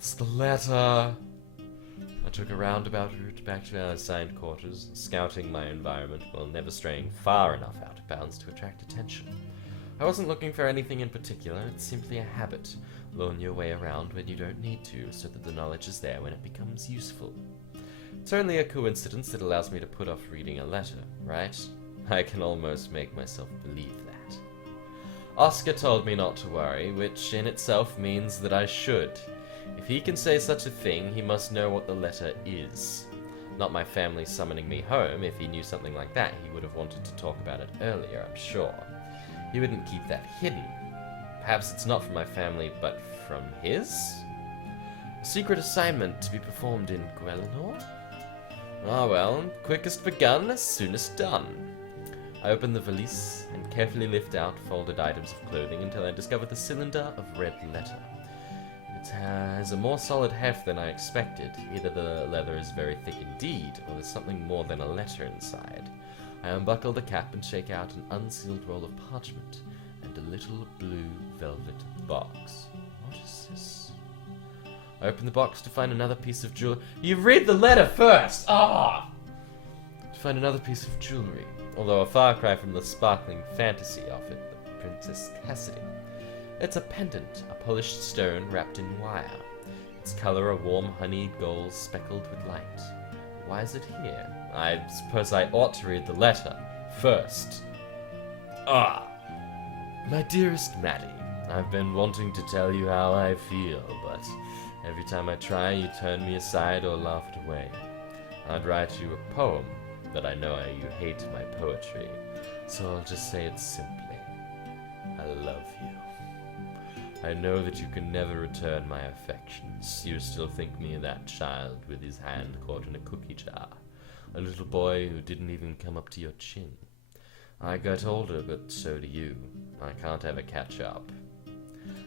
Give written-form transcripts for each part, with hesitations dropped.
It's the letter. I took a roundabout route back to our assigned quarters, scouting my environment while never straying far enough out of bounds to attract attention. I wasn't looking for anything in particular, it's simply a habit. Learn your way around when you don't need to, so that the knowledge is there when it becomes useful. It's only a coincidence that allows me to put off reading a letter, right? I can almost make myself believe that. Oscar told me not to worry, which in itself means that I should. If he can say such a thing, he must know what the letter is. Not my family summoning me home. If he knew something like that, he would have wanted to talk about it earlier, I'm sure. He wouldn't keep that hidden. Perhaps it's not from my family, but from his? A secret assignment to be performed in Guelnor? Ah well, quickest begun, soonest done. I open the valise and carefully lift out folded items of clothing until I discover the cylinder of red letter. It has a more solid heft than I expected. Either the leather is very thick indeed, or there's something more than a letter inside. I unbuckle the cap and shake out an unsealed roll of parchment and a little blue velvet box. What is this? I open the box to find another piece of jewelry. You read the letter first! Ah! To find another piece of jewelry, although a far cry from the sparkling fantasy of it, the Princess Cassidy. It's a pendant, a polished stone wrapped in wire. Its color a warm honeyed gold speckled with light. Why is it here? I suppose I ought to read the letter first. Ah! My dearest Maddie, I've been wanting to tell you how I feel, but every time I try, you turn me aside or laugh it away. I'd write you a poem, but I know you hate my poetry, so I'll just say it simply. I love you. I know that you can never return my affections. You still think me that child with his hand caught in a cookie jar, a little boy who didn't even come up to your chin. I got older, but so do you. I can't ever catch up.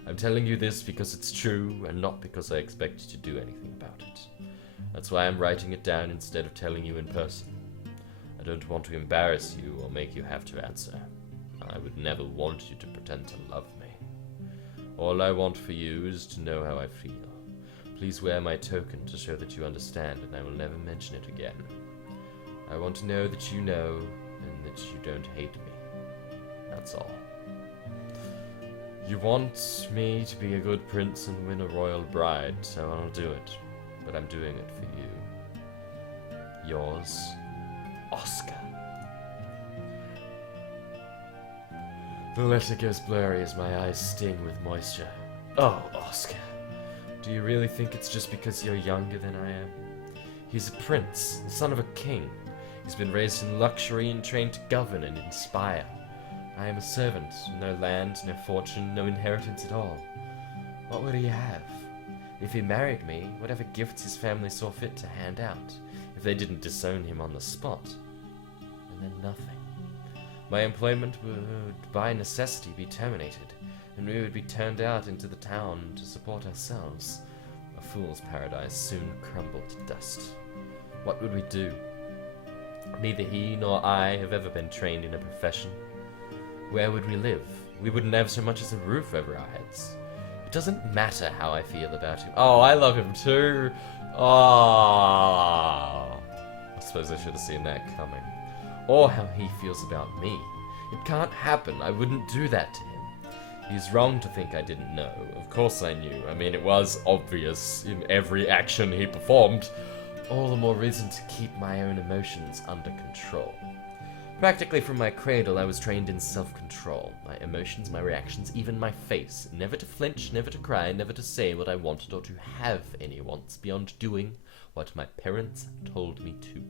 I'm telling you this because it's true, and not because I expect you to do anything about it. That's why I'm writing it down instead of telling you in person. I don't want to embarrass you or make you have to answer. I would never want you to pretend to love me. All I want for you is to know how I feel. Please wear my token to show that you understand, and I will never mention it again. I want to know that you know, and that you don't hate me. That's all. You want me to be a good prince and win a royal bride, so I'll do it. But I'm doing it for you. Yours, Oscar. The letter goes blurry as my eyes sting with moisture. Oh, Oscar. Do you really think it's just because you're younger than I am? He's a prince, the son of a king. He's been raised in luxury and trained to govern and inspire. I am a servant, no land, no fortune, no inheritance at all. What would he have? If he married me, whatever gifts his family saw fit to hand out, if they didn't disown him on the spot. And then nothing. My employment would by necessity be terminated, and we would be turned out into the town to support ourselves. A fool's paradise soon crumbled to dust. What would we do? Neither he nor I have ever been trained in a profession. Where would we live? We wouldn't have so much as a roof over our heads. It doesn't matter how I feel about him. Oh, I love him too. Oh, I suppose I should have seen that coming. Or how he feels about me. It can't happen. I wouldn't do that to him. He's wrong to think I didn't know. Of course I knew. I mean, it was obvious in every action he performed. All the more reason to keep my own emotions under control. Practically from my cradle, I was trained in self-control. My emotions, my reactions, even my face. Never to flinch, never to cry, never to say what I wanted or to have any wants beyond doing what my parents told me to.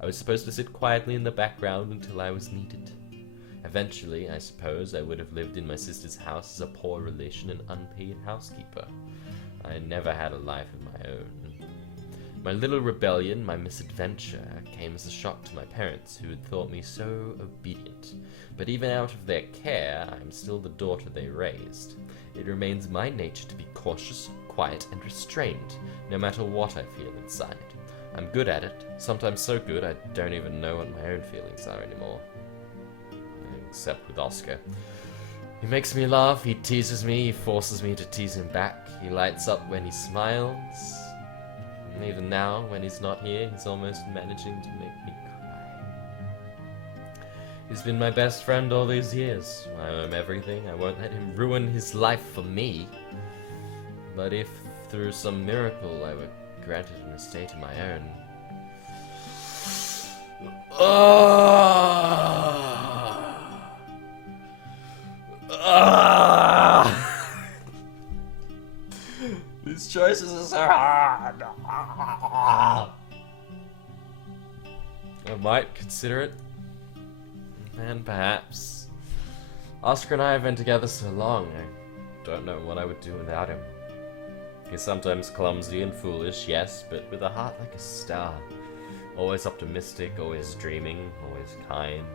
I was supposed to sit quietly in the background until I was needed. Eventually, I suppose, I would have lived in my sister's house as a poor relation and unpaid housekeeper. I never had a life of my own. My little rebellion, my misadventure, came as a shock to my parents, who had thought me so obedient. But even out of their care, I am still the daughter they raised. It remains my nature to be cautious, quiet, and restrained, no matter what I feel inside. I'm good at it, sometimes so good I don't even know what my own feelings are anymore. Except with Oscar. He makes me laugh, he teases me, he forces me to tease him back. He lights up when he smiles. And even now, when he's not here, he's almost managing to make me cry. He's been my best friend all these years. I owe him everything. I won't let him ruin his life for me. But if, through some miracle, I were granted an estate of my own... These choices are so hard. I might consider it. And perhaps. Oscar and I have been together so long, I don't know what I would do without him. He's sometimes clumsy and foolish, yes, but with a heart like a star. Always optimistic, always dreaming, always kind.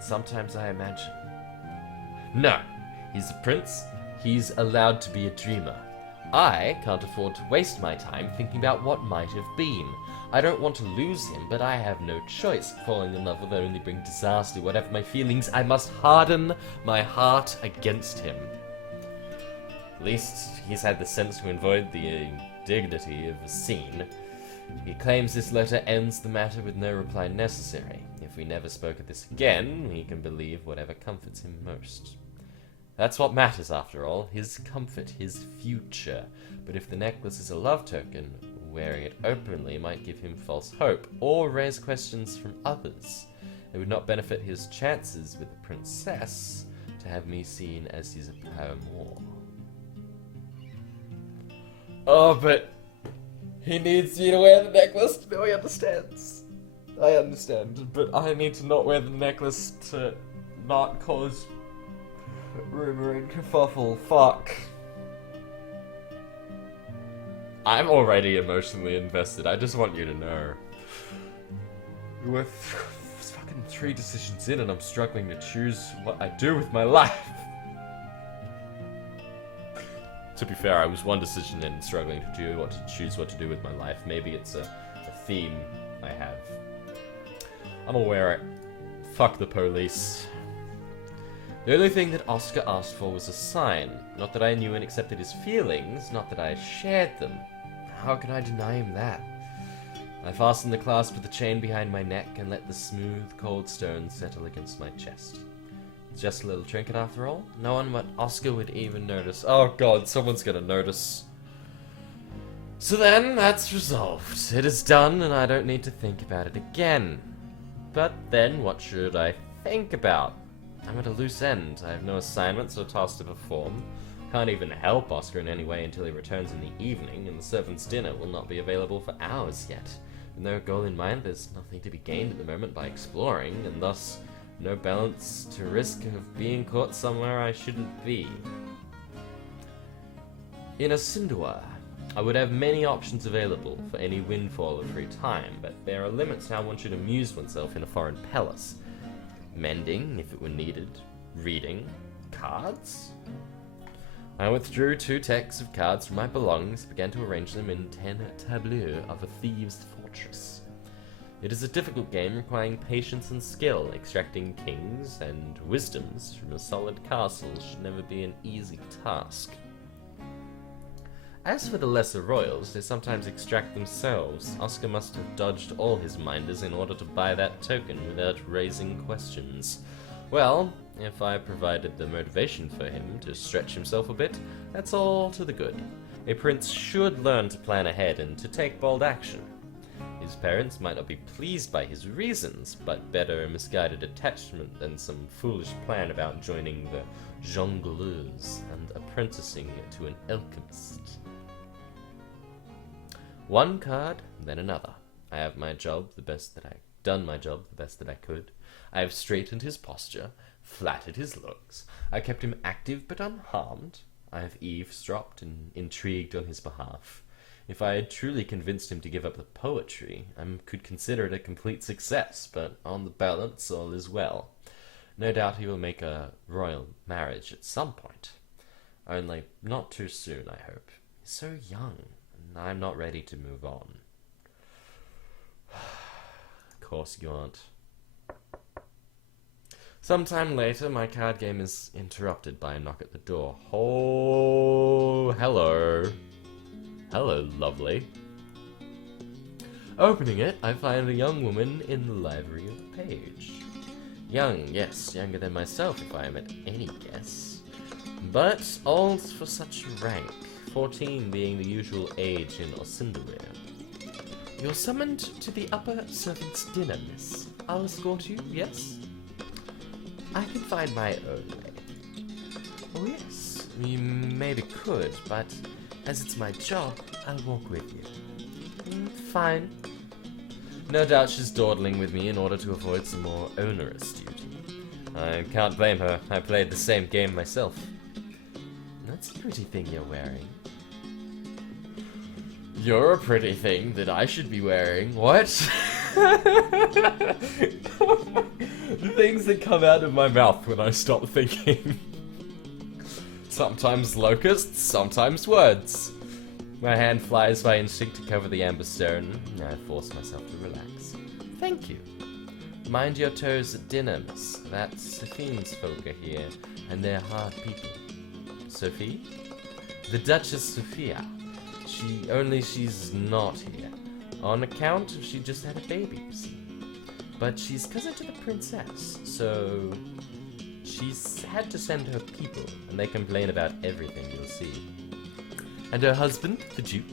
Sometimes I imagine... No! He's a prince. He's allowed to be a dreamer. I can't afford to waste my time thinking about what might have been. I don't want to lose him, but I have no choice. Falling in love will only bring disaster. Whatever my feelings, I must harden my heart against him. At least he's had the sense to avoid the indignity of a scene. He claims this letter ends the matter with no reply necessary. If we never spoke of this again, he can believe whatever comforts him most. That's what matters, after all, his comfort, his future. But if the necklace is a love token, wearing it openly might give him false hope, or raise questions from others. It would not benefit his chances with the princess to have me seen as his paramour. Oh, but he needs you to wear the necklace. No, he understands. I understand, but I need to not wear the necklace to not cause rumor and kerfuffle. Fuck. I'm already emotionally invested. I just want you to know. We're fucking 3 decisions in and I'm struggling to choose what I do with my life. To be fair, I was 1 decision in, struggling to choose what to do with my life. Maybe it's a theme I have. I'm aware it. Fuck the police. The only thing that Oscar asked for was a sign. Not that I knew and accepted his feelings, not that I shared them. How could I deny him that? I fastened the clasp with the chain behind my neck and let the smooth, cold stone settle against my chest. It's just a little trinket after all. No one but Oscar would even notice. Oh god, someone's gonna notice. So then, that's resolved. It is done and I don't need to think about it again. But then, what should I think about? I'm at a loose end. I have no assignments or tasks to perform. Can't even help Oscar in any way until he returns in the evening, and the servant's dinner will not be available for hours yet. With no goal in mind, there's nothing to be gained at the moment by exploring, and thus no balance to risk of being caught somewhere I shouldn't be. In a Sindua, I would have many options available for any windfall of free time, but there are limits to how one should amuse oneself in a foreign palace. Mending, if it were needed. Reading. Cards? I withdrew 2 decks of cards from my belongings and began to arrange them in 10 tableaux of a thieves' fortress. It is a difficult game requiring patience and skill. Extracting kings and wisdoms from a solid castle should never be an easy task. As for the lesser royals, they sometimes extract themselves. Oscar must have dodged all his minders in order to buy that token without raising questions. Well, if I provided the motivation for him to stretch himself a bit, that's all to the good. A prince should learn to plan ahead and to take bold action. His parents might not be pleased by his reasons, but better a misguided attachment than some foolish plan about joining the jongleurs and apprenticing to an alchemist. 1 card, then another. I have done my job the best that I could. I have straightened his posture, flattered his looks. I kept him active but unharmed. I have eavesdropped and intrigued on his behalf. If I had truly convinced him to give up the poetry, I could consider it a complete success, but on the balance, all is well. No doubt he will make a royal marriage at some point. Only not too soon, I hope. He's so young. I'm not ready to move on. Of course you aren't. Sometime later, my card game is interrupted by a knock at the door. Oh, hello. Hello, lovely. Opening it, I find a young woman in the livery of the page. Young, yes, younger than myself if I am at any guess. But old for such rank, 14 being the usual age in Osinderweir. You're summoned to the upper servants' dinner, miss. I'll escort you, yes? I can find my own way. Oh yes, you maybe could, but as it's my job, I'll walk with you. Fine. No doubt she's dawdling with me in order to avoid some more onerous duty. I can't blame her. I played the same game myself. That's a pretty thing you're wearing. You're a pretty thing that I should be wearing. What? The things that come out of my mouth when I stop thinking. Sometimes locusts, sometimes words. My hand flies by instinct to cover the amber stone. I force myself to relax. Thank you. Mind your toes at dinner, miss. That's Sophine's folk are here, and they're hard people. Sophie? The Duchess Sophia. She's not here. On account of she just had a baby, you see. But she's cousin to the princess, so she's had to send her people, and they complain about everything, you'll see. And her husband, the Duke.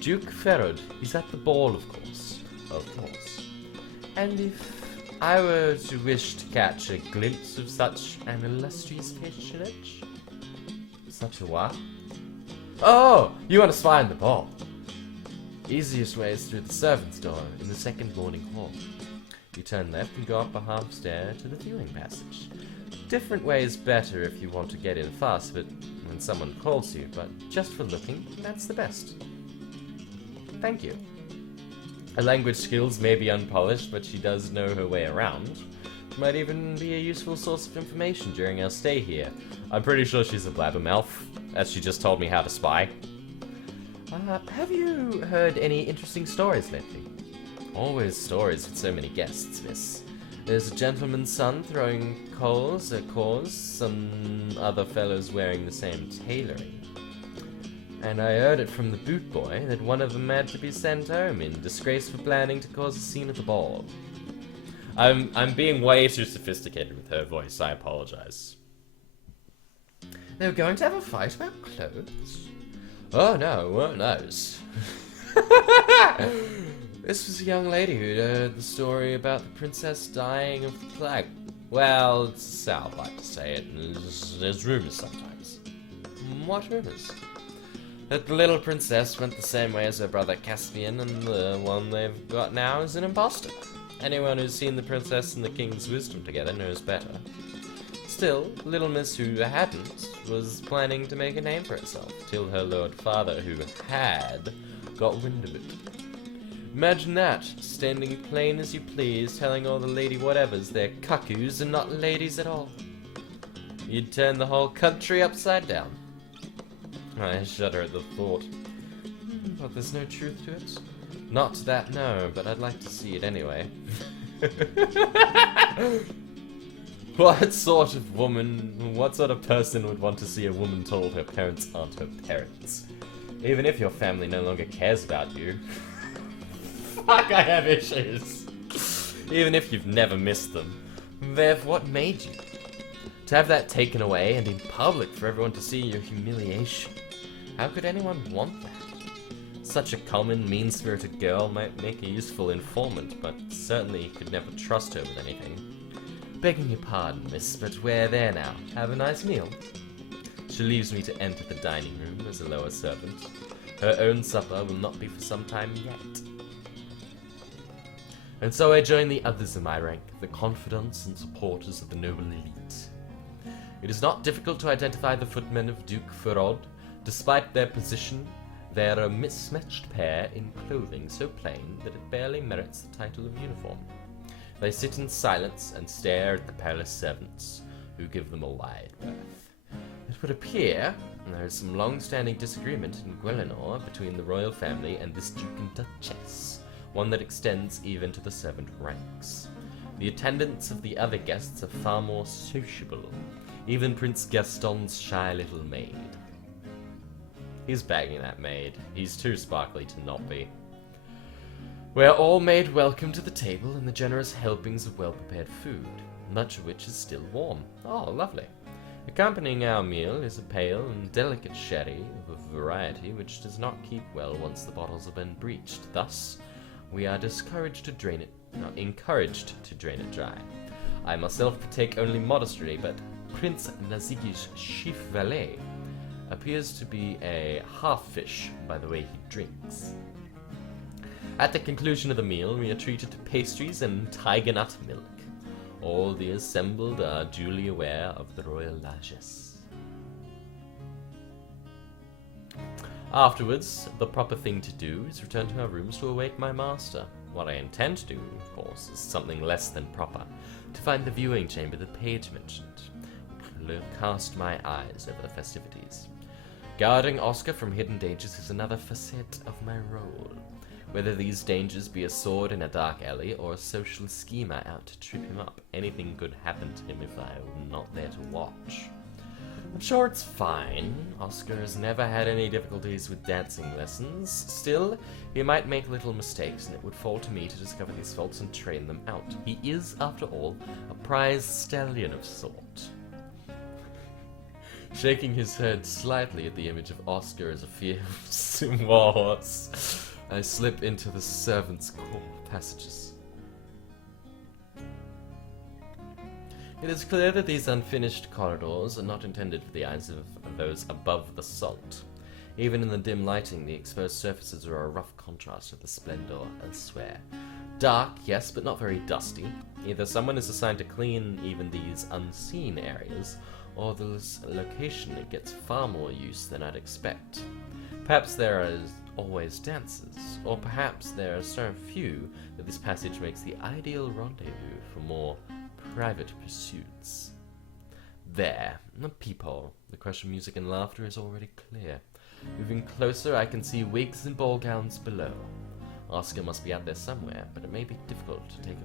Duke Ferrod. He's at the ball, of course. Of course. And if I were to wish to catch a glimpse of such an illustrious patronage? Such a what? Oh! You want to spy on the ball. Easiest way is through the servants' door, in the second morning hall. You turn left and go up a half stair to the viewing passage. Different way is better if you want to get in fast, but when someone calls you, but just for looking, that's the best. Thank you. Her language skills may be unpolished, but she does know her way around. She might even be a useful source of information during our stay here. I'm pretty sure she's a blabbermouth, as she just told me how to spy. Have you heard any interesting stories lately? Always stories with so many guests, miss. There's a gentleman's son throwing coals at cause, some other fellows wearing the same tailoring. And I heard it from the boot boy that one of them had to be sent home in disgrace for planning to cause a scene at the ball. I'm being way too sophisticated with her voice, I apologize. They were going to have a fight about clothes? Oh no, weren't those. This was a young lady who'd heard the story about the princess dying of the plague. Well, it's how I'd like to say it. There's rumors sometimes. What rumors? That the little princess went the same way as her brother Caspian, and the one they've got now is an imposter. Anyone who's seen the princess and the king's wisdom together knows better. Still, little miss who hadn't was planning to make a name for herself, till her lord father, who had, got wind of it. Imagine that, standing plain as you please, telling all the lady whatevers they're cuckoos and not ladies at all. You'd turn the whole country upside down. I shudder at the thought. But there's no truth to it? Not to that, no, but I'd like to see it anyway. What sort of person would want to see a woman told her parents aren't her parents? Even if your family no longer cares about you. Fuck, I have issues. Even if you've never missed them. They've what made you. To have that taken away and in public for everyone to see your humiliation. How could anyone want that? Such a common, mean-spirited girl might make a useful informant, but certainly you could never trust her with anything. Begging your pardon, miss, but we're there now. Have a nice meal. She leaves me to enter the dining room as a lower servant. Her own supper will not be for some time yet. And so I join the others in my rank, the confidants and supporters of the noble elite. It is not difficult to identify the footmen of Duke Ferrod. Despite their position, they are a mismatched pair in clothing so plain that it barely merits the title of uniform. They sit in silence and stare at the palace servants, who give them a wide berth. It would appear there is some long-standing disagreement in Guelenor between the royal family and this Duke and Duchess, one that extends even to the servant ranks. The attendants of the other guests are far more sociable. Even Prince Gaston's shy little maid. He's bagging that maid. He's too sparkly to not be. We're all made welcome to the table and the generous helpings of well-prepared food, much of which is still warm. Oh, lovely. Accompanying our meal is a pale and delicate sherry of a variety which does not keep well once the bottles have been breached. Thus, we are encouraged to drain it dry. I myself partake only modestly, but Prince Naziki's chief valet appears to be a half-fish by the way he drinks. At the conclusion of the meal, we are treated to pastries and tiger nut milk. All the assembled are duly aware of the royal largesse. Afterwards, the proper thing to do is return to our rooms to await my master. What I intend to do, of course, is something less than proper. To find the viewing chamber the page mentioned. Cast my eyes over the festivities. Guarding Oscar from hidden dangers is another facet of my role. Whether these dangers be a sword in a dark alley or a social schemer out to trip him up, anything could happen to him if I were not there to watch. I'm sure it's fine. Oscar has never had any difficulties with dancing lessons. Still, he might make little mistakes, and it would fall to me to discover these faults and train them out. He is, after all, a prize stallion of sort. Shaking his head slightly at the image of Oscar as a fierce horse, I slip into the servants' passages. It is clear that these unfinished corridors are not intended for the eyes of those above the salt. Even in the dim lighting, the exposed surfaces are a rough contrast to the splendor elsewhere. Dark, yes, but not very dusty. Either someone is assigned to clean even these unseen areas, or the location gets far more use than I'd expect. Perhaps there are always dances, or perhaps there are so few that this passage makes the ideal rendezvous for more private pursuits. There, a peephole. The crush of music and laughter is already clear. Moving closer, I can see wigs and ball gowns below. Oscar must be out there somewhere, but it may be difficult to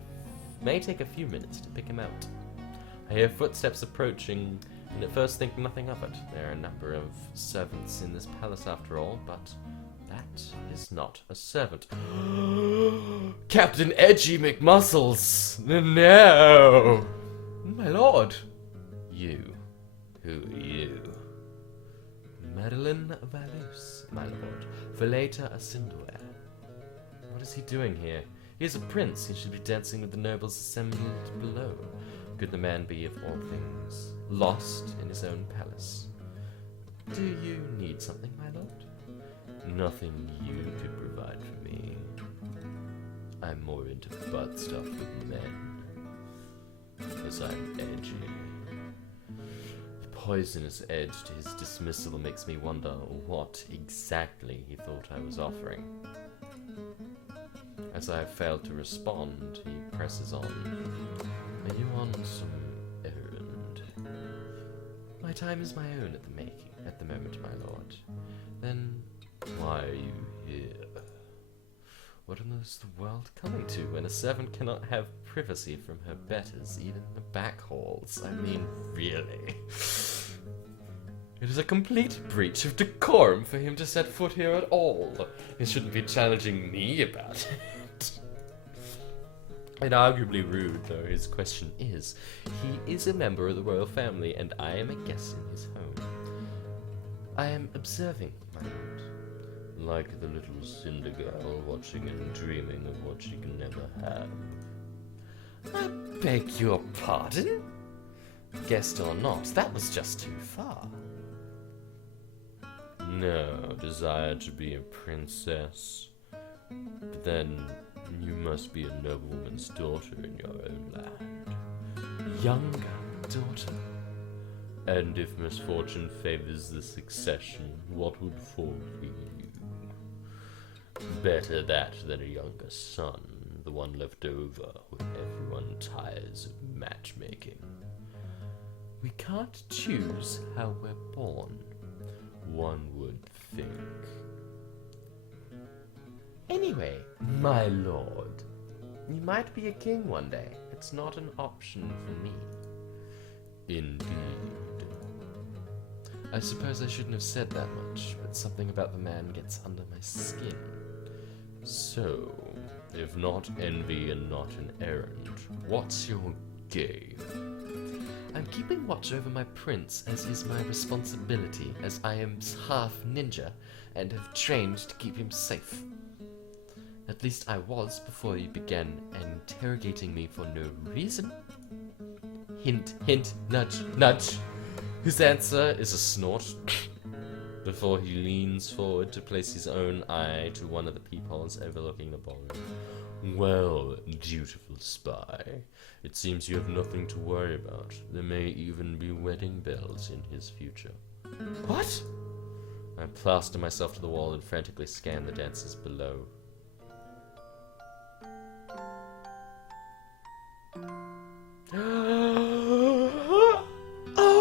may take a few minutes to pick him out. I hear footsteps approaching, and at first think nothing of it. There are a number of servants in this palace after all, but that is not a servant. Captain Edgy McMuscles! No! My lord! You. Who are you? Madeleine Valus, my lord. Valletta Ascendware. What is he doing here? He is a prince. He should be dancing with the nobles assembled below. Could the man be, of all things, lost in his own palace? Do you need something, my lord? Nothing you could provide for me. I'm more into butt stuff with men. Because I'm edgy. The poisonous edge to his dismissal makes me wonder what exactly he thought I was offering. As I have failed to respond, he presses on. Are you on some errand? My time is my own at the moment, my lord. Then why are you here? What on earth is the world coming to when a servant cannot have privacy from her betters, even in the back halls? I mean, really? It is a complete breach of decorum for him to set foot here at all. He shouldn't be challenging me about it. Inarguably rude though his question is, he is a member of the royal family, and I am a guest in his home. I am observing, my lord. Like the little cinder girl watching and dreaming of what she can never have. I beg your pardon? Guest or not, that was just too far. No, desire to be a princess. But then you must be a nobleman's daughter in your own land. Younger daughter? And if misfortune favors the succession, what would fall to you? Better that than a younger son, the one left over when everyone tires of matchmaking. We can't choose how we're born, one would think. Anyway, my lord, you might be a king one day. it's not an option for me. Indeed. I suppose I shouldn't have said that much, but something about the man gets under my skin. So, if not envy and not an errand, what's your game? I'm keeping watch over my prince, as is my responsibility, as I am half ninja, and have trained to keep him safe. At least I was before you began interrogating me for no reason. Hint, hint, nudge, nudge. His answer is a snort, before he leans forward to place his own eye to one of the peepholes overlooking the ballroom. Well, dutiful spy, it seems you have nothing to worry about. There may even be wedding bells in his future. What? I plaster myself to the wall and frantically scan the dancers below. Oh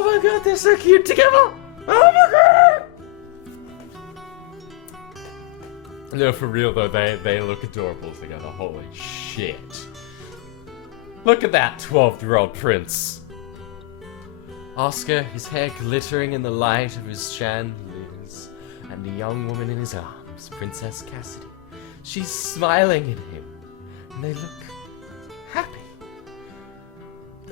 my god, they're so cute together! Oh my god! No, for real though, they look adorable together. Holy shit. Look at that 12-year-old prince. Oscar, his hair glittering in the light of his chandeliers, and the young woman in his arms, Princess Cassidy. She's smiling at him, and they look happy.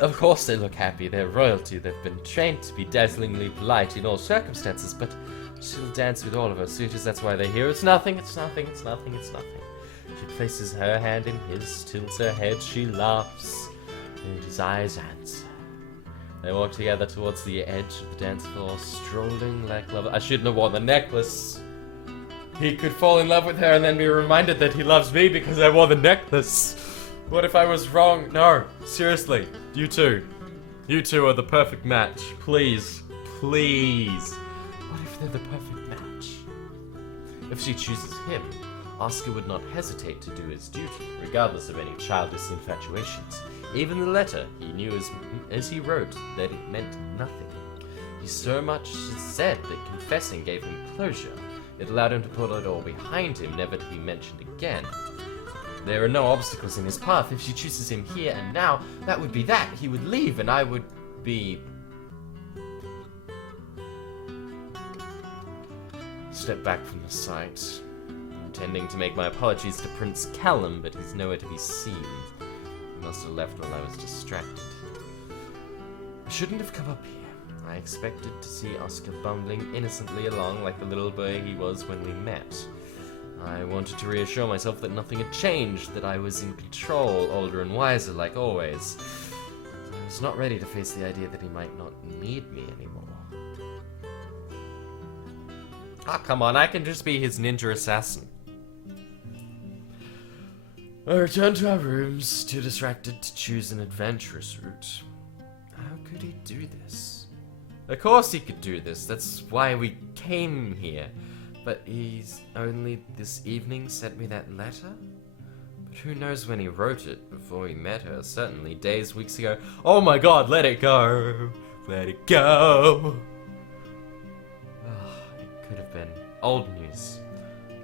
Of course they look happy, they're royalty, they've been trained to be dazzlingly polite in all circumstances, but she'll dance with all of her suitors, that's why they're here. It's nothing, it's nothing, it's nothing, it's nothing. She places her hand in his, tilts her head, she laughs, and his eyes answer. They walk together towards the edge of the dance floor, strolling like lovers. I shouldn't have worn the necklace. He could fall in love with her and then be reminded that he loves me because I wore the necklace. What if I was wrong? No, seriously, you two. You two are the perfect match. Please, please. What if they're the perfect match? If she chooses him, Oscar would not hesitate to do his duty, regardless of any childish infatuations. Even the letter, he knew as he wrote that it meant nothing. He so much as said that confessing gave him closure. It allowed him to put it all behind him, never to be mentioned again. There are no obstacles in his path. If she chooses him here and now, that would be that. He would leave and I would be... Step back from the sight, intending to make my apologies to Prince Callum, but he's nowhere to be seen. He must have left while I was distracted. I shouldn't have come up here. I expected to see Oscar bumbling innocently along like the little boy he was when we met. I wanted to reassure myself that nothing had changed, that I was in control, older and wiser like always. I was not ready to face the idea that he might not need me anymore. Ah, come on, I can just be his ninja assassin. I returned to our rooms, too distracted to choose an adventurous route. How could he do this? Of course he could do this, that's why we came here. But he's only this evening sent me that letter? But who knows when he wrote it before he met her, certainly days, weeks ago. Oh my god, let it go! Let it go! It could have been old news.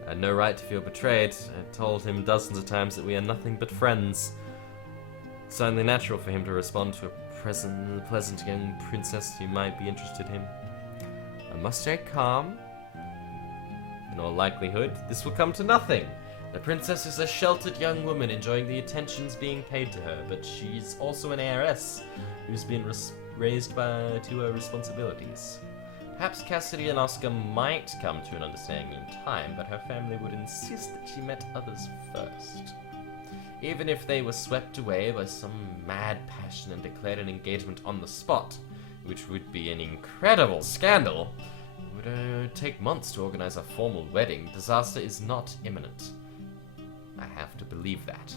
I had no right to feel betrayed. I told him dozens of times that we are nothing but friends. It's only natural for him to respond to a pleasant young princess who might be interested in him. I must stay calm. In all likelihood, this will come to nothing. The princess is a sheltered young woman enjoying the attentions being paid to her, but she's also an heiress who's been raised to her responsibilities. Perhaps Cassidy and Oscar might come to an understanding in time, but her family would insist that she met others first. Even if they were swept away by some mad passion and declared an engagement on the spot, which would be an incredible scandal, it would take months to organize a formal wedding. Disaster is not imminent. I have to believe that.